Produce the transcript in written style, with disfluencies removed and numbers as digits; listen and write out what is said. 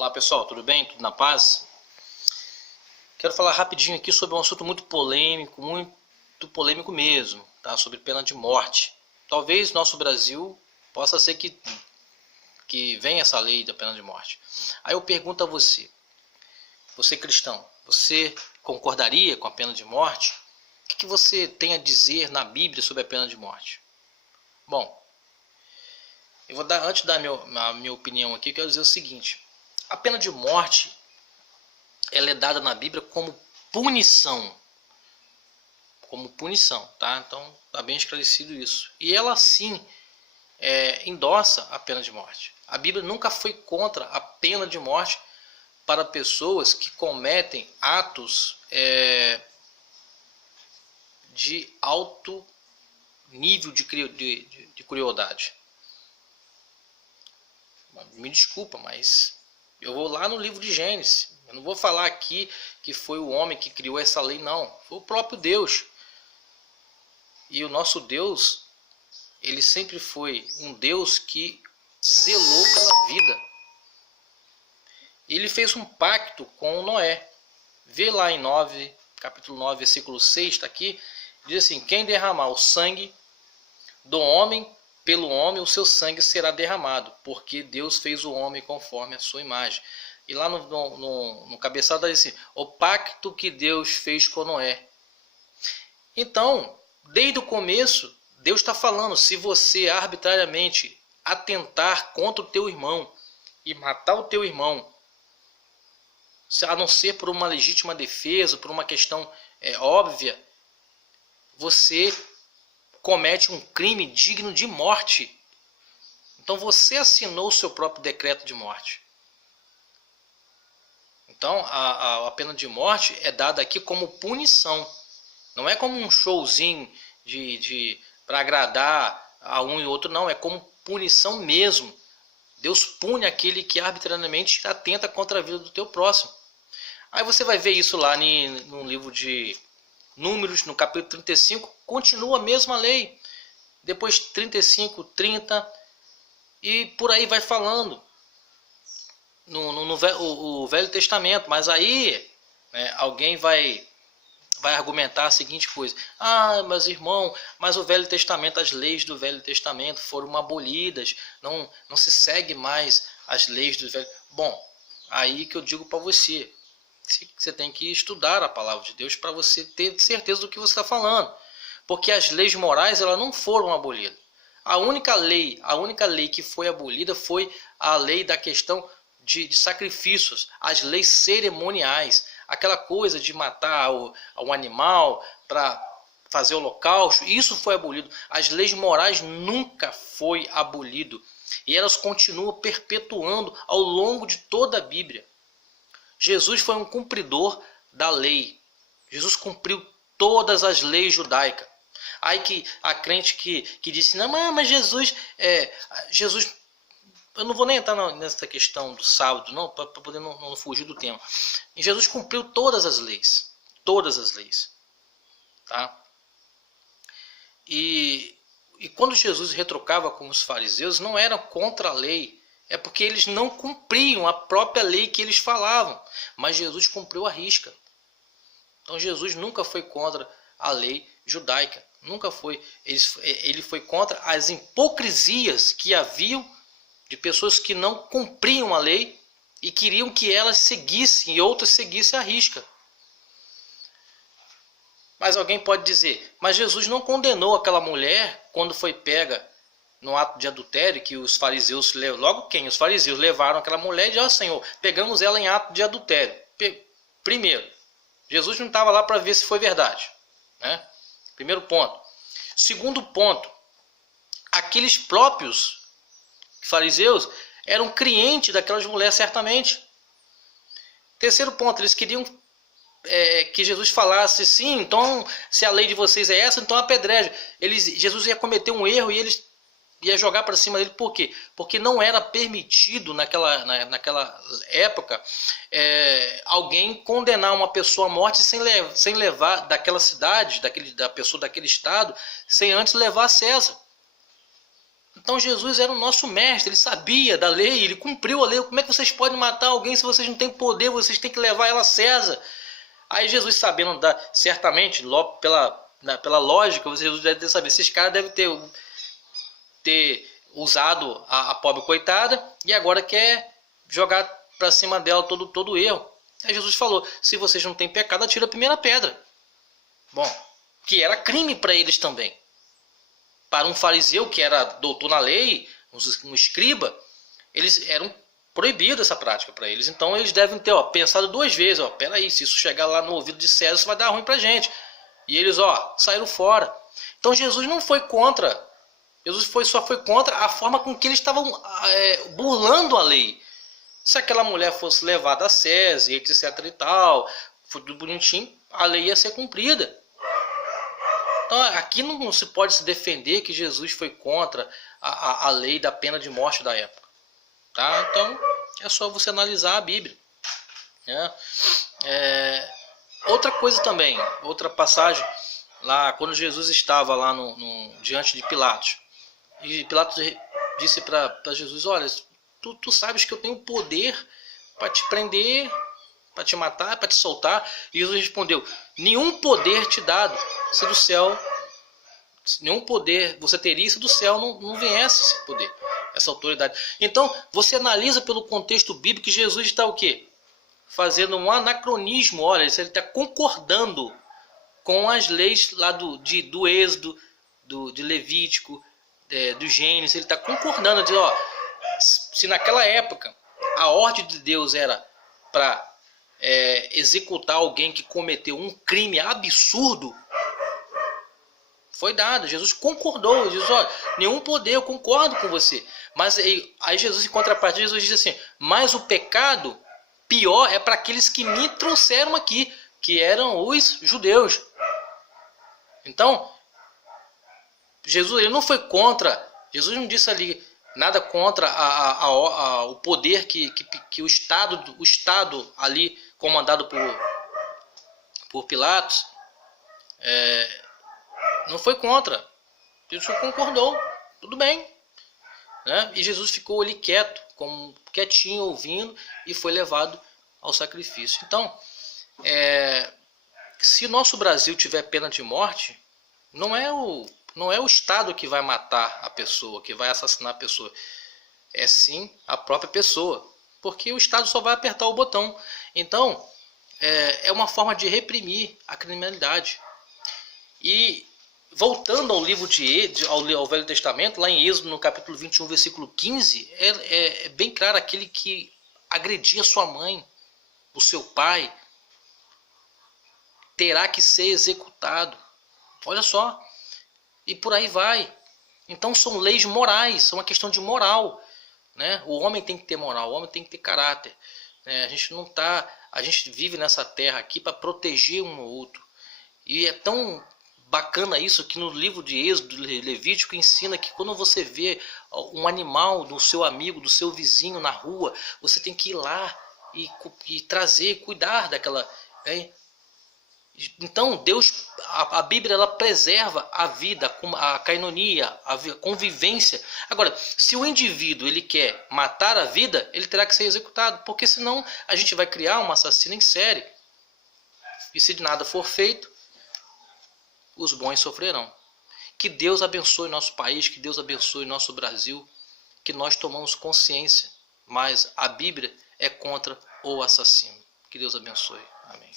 Olá pessoal, tudo bem? Tudo na paz? Quero falar rapidinho aqui sobre um assunto muito polêmico mesmo, tá? Sobre pena de morte. Talvez nosso Brasil possa ser que venha essa lei da pena de morte. Aí eu pergunto a você cristão, você concordaria com a pena de morte? O que você tem a dizer na Bíblia sobre a pena de morte? Bom, eu vou dar, antes de dar a minha opinião aqui, eu quero dizer o seguinte: a pena de morte, ela é dada na Bíblia como punição. Tá? Então, está bem esclarecido isso. E ela, sim, endossa a pena de morte. A Bíblia nunca foi contra a pena de morte para pessoas que cometem atos de alto nível de crueldade. Me desculpa, mas eu vou lá no livro de Gênesis. Eu não vou falar aqui que foi o homem que criou essa lei, não. Foi o próprio Deus. E o nosso Deus, ele sempre foi um Deus que zelou pela vida. Ele fez um pacto com Noé. Vê lá em capítulo 9, versículo 6, está aqui. Diz assim: quem derramar o sangue do homem, pelo homem o seu sangue será derramado, porque Deus fez o homem conforme a sua imagem. E lá no cabeçalho diz assim: o pacto que Deus fez com Noé. Então, desde o começo, Deus está falando: se você arbitrariamente atentar contra o teu irmão e matar o teu irmão, a não ser por uma legítima defesa, por uma questão óbvia, você comete um crime digno de morte. Então você assinou o seu próprio decreto de morte. Então a pena de morte é dada aqui como punição. Não é como um showzinho para agradar a um e outro, não. É como punição mesmo. Deus pune aquele que arbitrariamente atenta contra a vida do teu próximo. Aí você vai ver isso lá no livro de Números, no capítulo 35, continua a mesma lei. Depois 35, 30 e por aí vai falando. O Velho Testamento. Mas aí alguém vai argumentar a seguinte coisa: ah, meus irmãos, mas o Velho Testamento, as leis do Velho Testamento foram abolidas. Não se segue mais as leis do Velho. Bom, aí que eu digo para você. Você tem que estudar a palavra de Deus para você ter certeza do que você está falando. Porque as leis morais, elas não foram abolidas. A única lei que foi abolida foi a lei da questão de sacrifícios, as leis cerimoniais, aquela coisa de matar o animal para fazer holocausto, isso foi abolido. As leis morais nunca foi abolido. E elas continuam perpetuando ao longo de toda a Bíblia. Jesus foi um cumpridor da lei. Jesus cumpriu todas as leis judaicas. Aí que a crente que disse: não, mas Jesus, eu não vou nem entrar nessa questão do sábado, não, para poder não fugir do tema. E Jesus cumpriu todas as leis. Todas as leis. Tá? E quando Jesus retrucava com os fariseus, não era contra a lei. É porque eles não cumpriam a própria lei que eles falavam. Mas Jesus cumpriu a risca. Então Jesus nunca foi contra a lei judaica. Nunca foi. Ele foi contra as hipocrisias que haviam de pessoas que não cumpriam a lei e queriam que elas seguissem e outras seguissem a risca. Mas alguém pode dizer: mas Jesus não condenou aquela mulher quando foi pega no ato de adultério, que os fariseus, os fariseus levaram aquela mulher e disseram: ó Senhor, pegamos ela em ato de adultério. Primeiro, Jesus não estava lá para ver se foi verdade. Né? Primeiro ponto. Segundo ponto, aqueles próprios fariseus eram clientes daquelas mulheres, certamente. Terceiro ponto, eles queriam que Jesus falasse: sim, então se a lei de vocês é essa, então apedreja. Jesus ia cometer um erro e eles ia jogar para cima dele. Por quê? Porque não era permitido naquela época alguém condenar uma pessoa à morte sem levar daquela cidade, da pessoa daquele estado, sem antes levar a César. Então Jesus era o nosso mestre, ele sabia da lei, ele cumpriu a lei. Como é que vocês podem matar alguém se vocês não têm poder? Vocês têm que levar ela a César. Aí Jesus, sabendo, certamente, pela lógica, Jesus deve ter sabido, esses caras devem ter usado a pobre coitada e agora quer jogar para cima dela todo erro. Aí Jesus falou, se vocês não têm pecado, atira a primeira pedra. Bom, que era crime para eles também. Para um fariseu que era doutor na lei, um escriba, eles eram proibido essa prática para eles. Então eles devem ter pensado duas vezes. Peraí, se isso chegar lá no ouvido de César, isso vai dar ruim para a gente. E eles saíram fora. Então Jesus não foi contra. Jesus só foi contra a forma com que eles estavam burlando a lei. Se aquela mulher fosse levada a César, etc e tal, foi tudo bonitinho, a lei ia ser cumprida. Então aqui não se pode se defender que Jesus foi contra a lei da pena de morte da época. Tá? Então é só você analisar a Bíblia. Outra coisa também, outra passagem, lá quando Jesus estava lá diante de Pilatos, e Pilatos disse para Jesus, olha, tu sabes que eu tenho poder para te prender, para te matar, para te soltar. E Jesus respondeu, nenhum poder te dado se do céu, nenhum poder você teria se do céu não viesse esse poder, essa autoridade. Então você analisa pelo contexto bíblico que Jesus está o quê? Fazendo um anacronismo. Olha, ele está concordando com as leis lá do Êxodo, de Levítico, do Gênesis. Ele está concordando, diz, se naquela época a ordem de Deus era para executar alguém que cometeu um crime absurdo, foi dado. Jesus concordou, ele diz, nenhum poder, eu concordo com você. Mas aí Jesus, em contrapartida, Jesus diz assim, mas o pecado pior é para aqueles que me trouxeram aqui, que eram os judeus. Então, Jesus, ele não foi contra, Jesus não disse ali nada contra o poder que o Estado ali, comandado por Pilatos, não foi contra. Jesus concordou, tudo bem. Né? E Jesus ficou ali quietinho, ouvindo, e foi levado ao sacrifício. Então, se nosso Brasil tiver pena de morte, não é o Estado que vai matar a pessoa, que vai assassinar a pessoa. É sim a própria pessoa. Porque o Estado só vai apertar o botão. Então, é uma forma de reprimir a criminalidade. E voltando ao livro ao Velho Testamento, lá em Êxodo, no capítulo 21, versículo 15, é bem claro, aquele que agredia sua mãe, o seu pai, terá que ser executado. Olha só. E por aí vai. Então são leis morais, são uma questão de moral. Né? O homem tem que ter moral, o homem tem que ter caráter. A gente vive nessa terra aqui para proteger um ao outro. E é tão bacana isso que no livro de Êxodo, Levítico, ensina que quando você vê um animal do seu amigo, do seu vizinho na rua, você tem que ir lá e trazer, cuidar daquela... Então Deus, a Bíblia, ela preserva a vida, a cainonia, a convivência. Agora, se o indivíduo ele quer matar a vida, ele terá que ser executado, porque senão a gente vai criar um assassino em série. E se nada for feito, os bons sofrerão. Que Deus abençoe nosso país, que Deus abençoe nosso Brasil, que nós tomamos consciência, mas a Bíblia é contra o assassino. Que Deus abençoe. Amém.